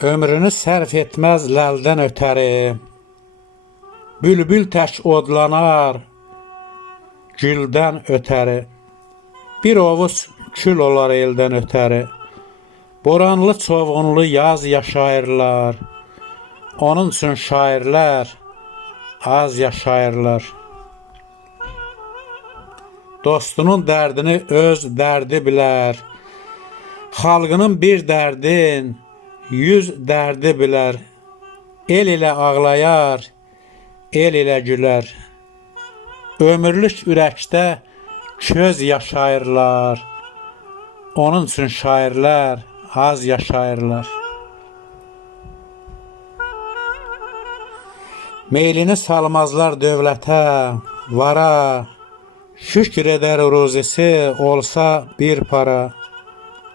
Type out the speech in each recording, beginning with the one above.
Ömrünü sərf etməz ləldən ötəri, bülbül tək odlanar güldən ötəri. Bir ovuc kül olar eldən ötəri, boranlı çovğunlu yaz yaşayırlar, onun üçün şairlər az yaşayırlar. Dostunun dərdini öz dərdi bilər, xalqının bir dərdin 100 dərdi bilər. El ilə ağlayar, el ilə gülər. Ömürlük ürəkdə köz yaşayırlar, onun üçün şairlər az yaşayırlar. Meylini salmazlar dövlətə, vara, şükür edər ruzisi olsa bir para.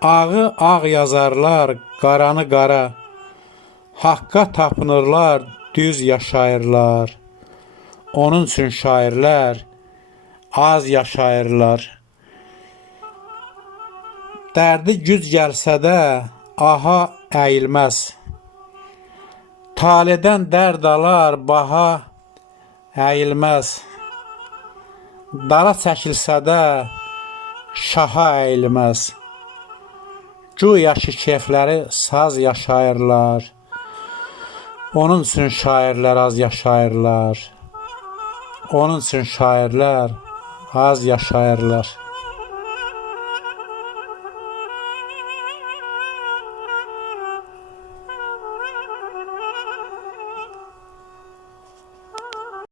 Ağı ağ yazarlar, qaranı qara, haqqa tapınırlar, düz yaşayırlar. Onun üçün şairlər az yaşayırlar. Dərdi güc gəlsə də aha əyilməz, taledən dərd alar, baha əyilməz. Dara çəkilsə də şaha əyilməz. Güya ki keyfləri saz yaşayırlar, onun üçün şairlər az yaşayırlar. Onun üçün şairlər az yaşayırlar.